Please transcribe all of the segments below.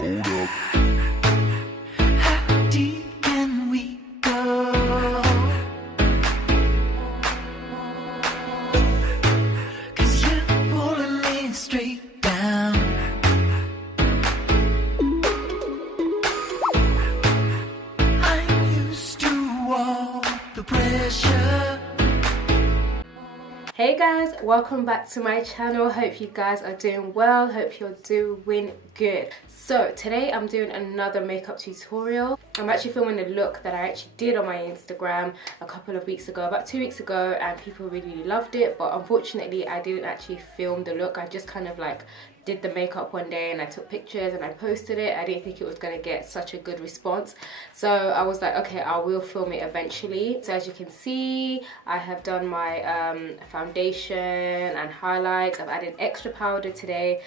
Hold up. How deep can we go? 'Cause you're pulling me straight down. I'm used to all the pressure. Hey guys, welcome back to my channel. Hope you guys are doing well. Hope you're doing good. So today I'm doing another makeup tutorial. I'm actually filming a look that I actually did on my Instagram a couple of weeks ago, about 2 weeks ago, and people really loved it. But unfortunately I didn't actually film the look. I just kind of like did the makeup one day and I took pictures and I posted it. I didn't think it was going to get such a good response, so I was like, okay, I will film it eventually. So as you can see, I have done my foundation and highlights. I've added extra powder today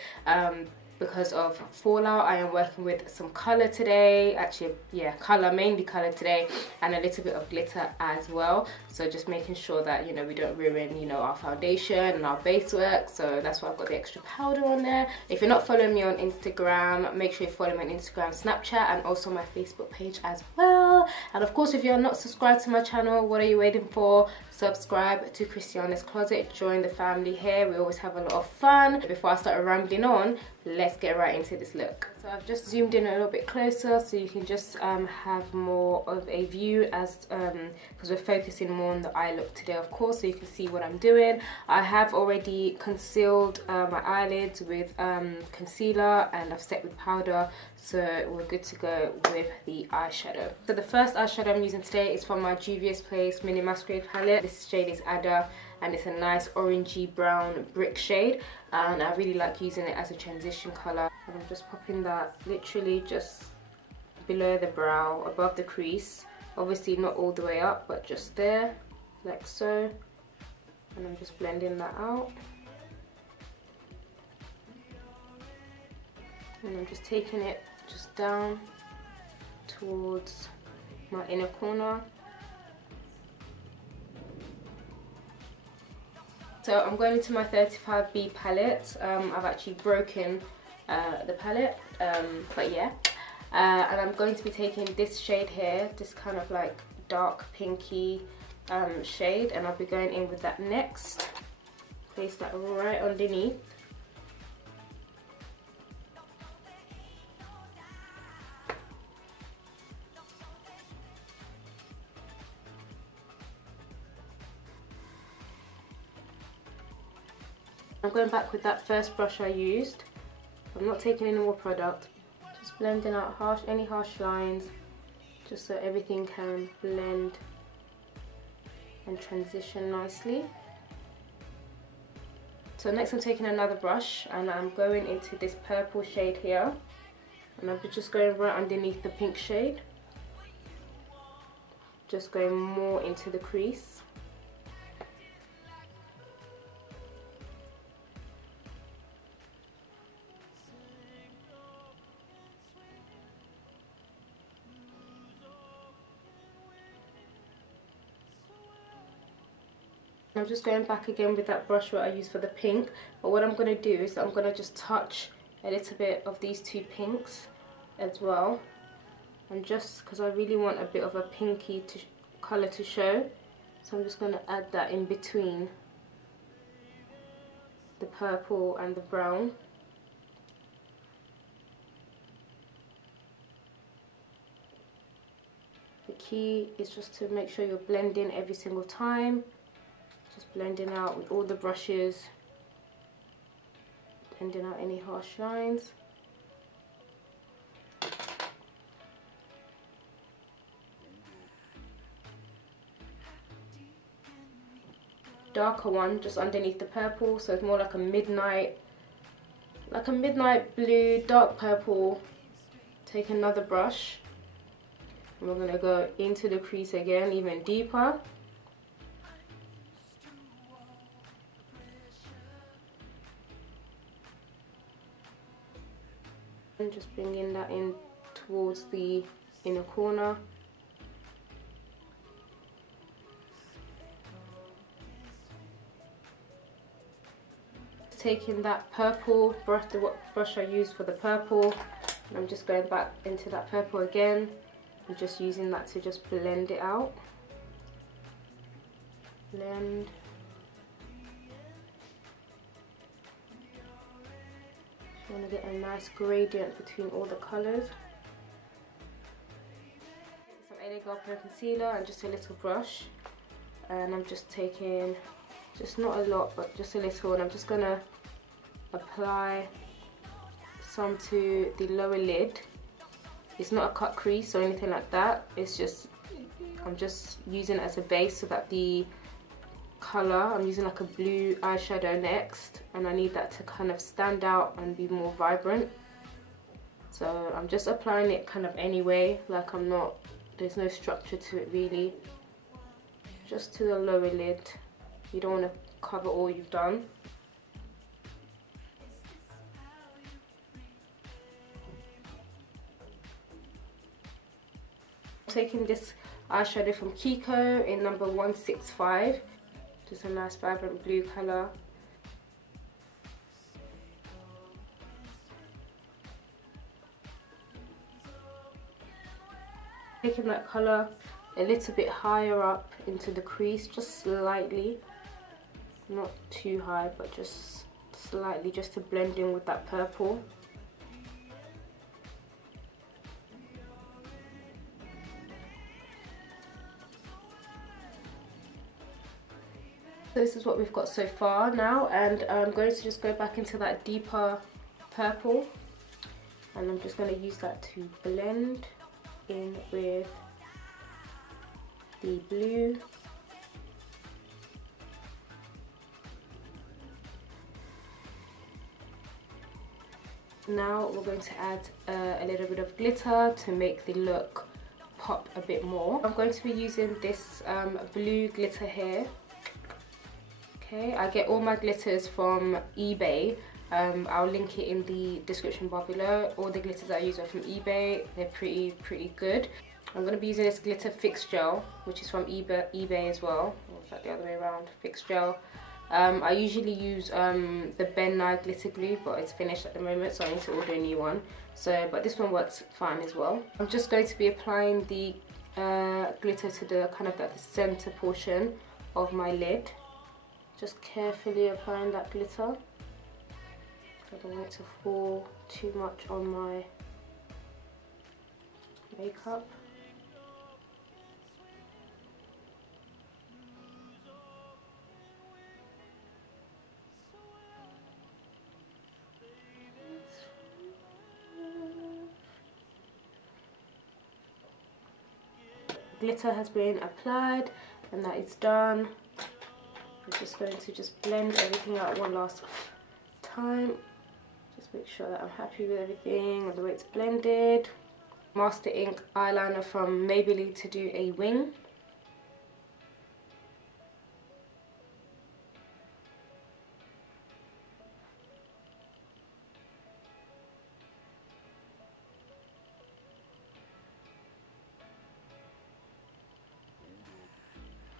because of fallout. I am working with some color today, actually, yeah, color, mainly color today, and a little bit of glitter as well. So just making sure that, you know, we don't ruin, you know, our foundation and our base work. So that's why I've got the extra powder on there. If you're not following me on Instagram, make sure you follow me on Instagram, Snapchat, and also my Facebook page as well. And of course, if you're not subscribed to my channel, what are you waiting for? Subscribe to Christiana's Closet, join the family here. We always have a lot of fun. Before I start rambling on, let's get right into this look. So I've just zoomed in a little bit closer so you can just have more of a view, as because we're focusing more on the eye look today, of course, so you can see what I'm doing. I have already concealed my eyelids with concealer, and I've set with powder, so we're good to go with the eyeshadow. So the first eyeshadow I'm using today is from my Juvias Place Mini Masquerade palette. This shade is Ada, and it's a nice orangey brown brick shade, and I really like using it as a transition colour. And I'm just popping that literally just below the brow, above the crease, obviously not all the way up, but just there, like so, and I'm just blending that out. And I'm just taking it just down towards my inner corner. So I'm going into my 35B palette. I've actually broken the palette, but yeah. And I'm going to be taking this shade here, this kind of like dark pinky shade, and I'll be going in with that next. Place that right underneath. I'm going back with that first brush I used. I'm not taking any more product. Just blending out any harsh lines, just so everything can blend and transition nicely. So next I'm taking another brush, and I'm going into this purple shade here, and I'm just going right underneath the pink shade. Just going more into the crease. I'm just going back again with that brush that I used for the pink, but what I'm going to do is I'm going to just touch a little bit of these two pinks as well, and just because I really want a bit of a pinky colour to show, so I'm just going to add that in between the purple and the brown. The key is just to make sure you're blending every single time. Just blending out with all the brushes, blending out any harsh lines. Darker one just underneath the purple, so it's more like a midnight blue, dark purple. Take another brush, and we're gonna go into the crease again, even deeper. And just bringing that in towards the inner corner. Taking that purple brush, the brush I used for the purple, And I'm just going back into that purple again. I'm just using that to just blend it out. Blend. I want to get a nice gradient between all the colours. Some Galore concealer and just a little brush. And I'm just taking, just not a lot, but just a little, and I'm just going to apply some to the lower lid. It's not a cut crease or anything like that. It's just, I'm just using it as a base so that the colour, I'm using like a blue eyeshadow next, and I need that to kind of stand out and be more vibrant. So I'm just applying it kind of anyway, like I'm not, there's no structure to it really. Just to the lower lid. You don't want to cover all you've done. I'm taking this eyeshadow from Kiko in number 165. Just a nice vibrant blue colour. Taking that colour a little bit higher up into the crease, just slightly. Not too high, but just slightly, just to blend in with that purple. So this is what we've got so far now, and I'm going to just go back into that deeper purple, and I'm just going to use that to blend in with the blue. Now we're going to add a little bit of glitter to make the look pop a bit more. I'm going to be using this blue glitter here. Okay, I get all my glitters from eBay. I'll link it in the description bar below. All the glitters I use are from eBay. They're pretty good. I'm going to be using this glitter fix gel, which is from eBay as well. Or is that the other way around? Fix gel. I usually use the Ben Nye glitter glue, but it's finished at the moment, so I need to order a new one. So, but this one works fine as well. I'm just going to be applying the glitter to the kind of like the center portion of my lid. Just carefully applying that glitter. I don't want it to fall too much on my makeup. Glitter has been applied and that is done. I'm just going to just blend everything out one last time. Just make sure that I'm happy with everything and the way it's blended. Master Ink eyeliner from Maybelline to do a wing.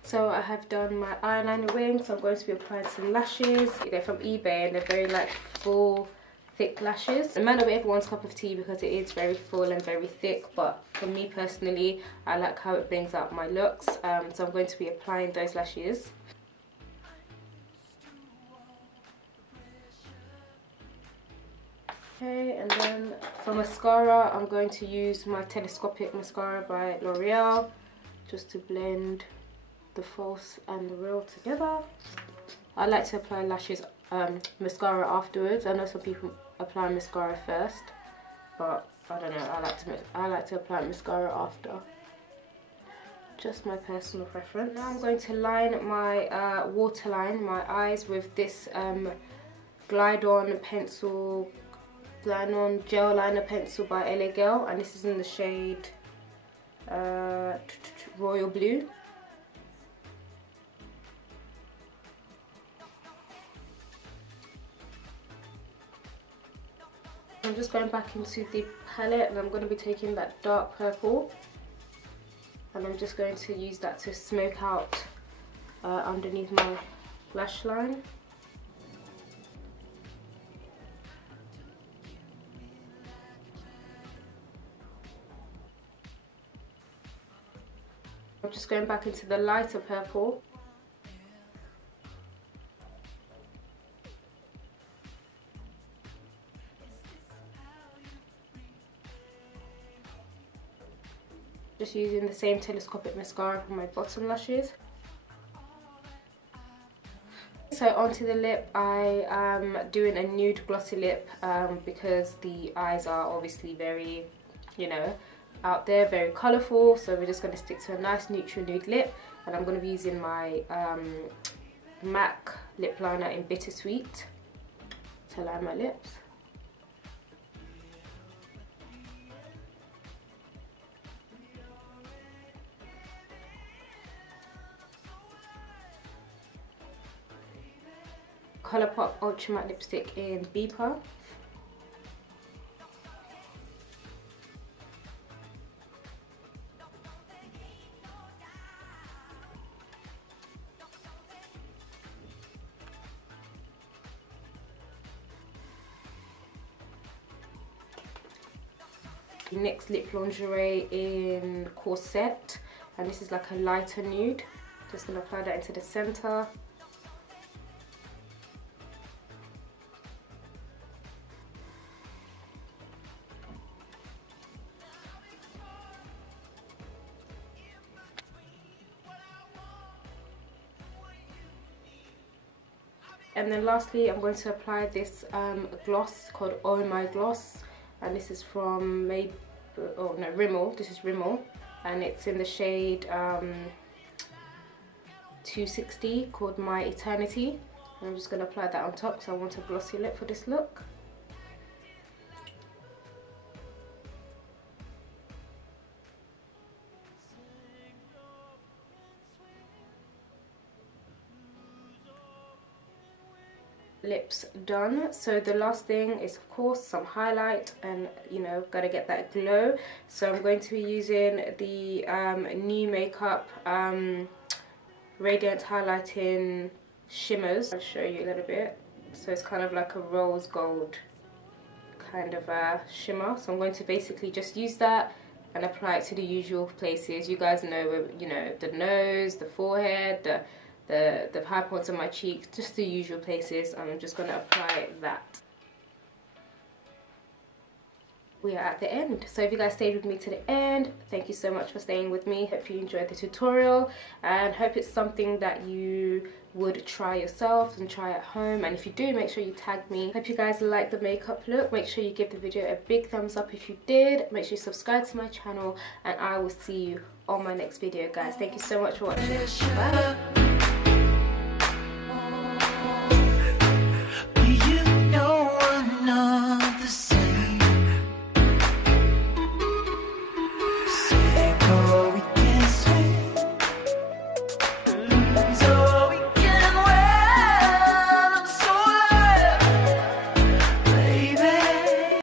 So I have done my eyeliner wing, so I'm going to be applying some lashes. They're from eBay and they're very like full, thick lashes. It might not be everyone's cup of tea because it is very full and very thick, but for me personally, I like how it brings out my looks. So I'm going to be applying those lashes. Okay, and then for mascara, I'm going to use my Telescopic mascara by L'Oreal just to blend the false and the real together. I like to apply lashes, mascara afterwards. I know some people apply mascara first, but I don't know. I like to apply mascara after. Just my personal preference. Now I'm going to line my waterline my eyes with this Glide On gel liner pencil by LA Girl, and this is in the shade Royal Blue. I'm just going back into the palette and I'm going to be taking that dark purple and I'm just going to use that to smoke out underneath my lash line. I'm just going back into the lighter purple. Just using the same Telescopic mascara for my bottom lashes. So onto the lip, I am doing a nude glossy lip because the eyes are obviously very, you know, out there, very colourful. So we're just going to stick to a nice neutral nude lip, and I'm going to be using my MAC lip liner in Bittersweet to line my lips. Colourpop Ultra Matte Lipstick in Beeper. NYX Lip Lengerie in Corset, and this is like a lighter nude. Just going to apply that into the centre. And then lastly, I'm going to apply this gloss called Oh My Gloss, and this is from Rimmel. This is Rimmel, and it's in the shade 260, called My Eternity. And I'm just going to apply that on top because I want a glossy lip for this look. Lips done. So the last thing is of course some highlight, and you know, gotta get that glow. So I'm going to be using the new makeup radiant highlighting shimmers. I'll show you a little bit. So it's kind of like a rose gold kind of shimmer. So I'm going to basically just use that and apply it to the usual places. You guys know, you know, the nose, the forehead, the high points on my cheeks, just the usual places. I'm just going to apply that. We are at the end. So if you guys stayed with me to the end, thank you so much for staying with me. Hope you enjoyed the tutorial, and hope it's something that you would try yourself and try at home. And if you do, make sure you tag me. Hope you guys like the makeup look. Make sure you give the video a big thumbs up if you did. Make sure you subscribe to my channel, and I will see you on my next video, guys. Thank you so much for watching. Bye.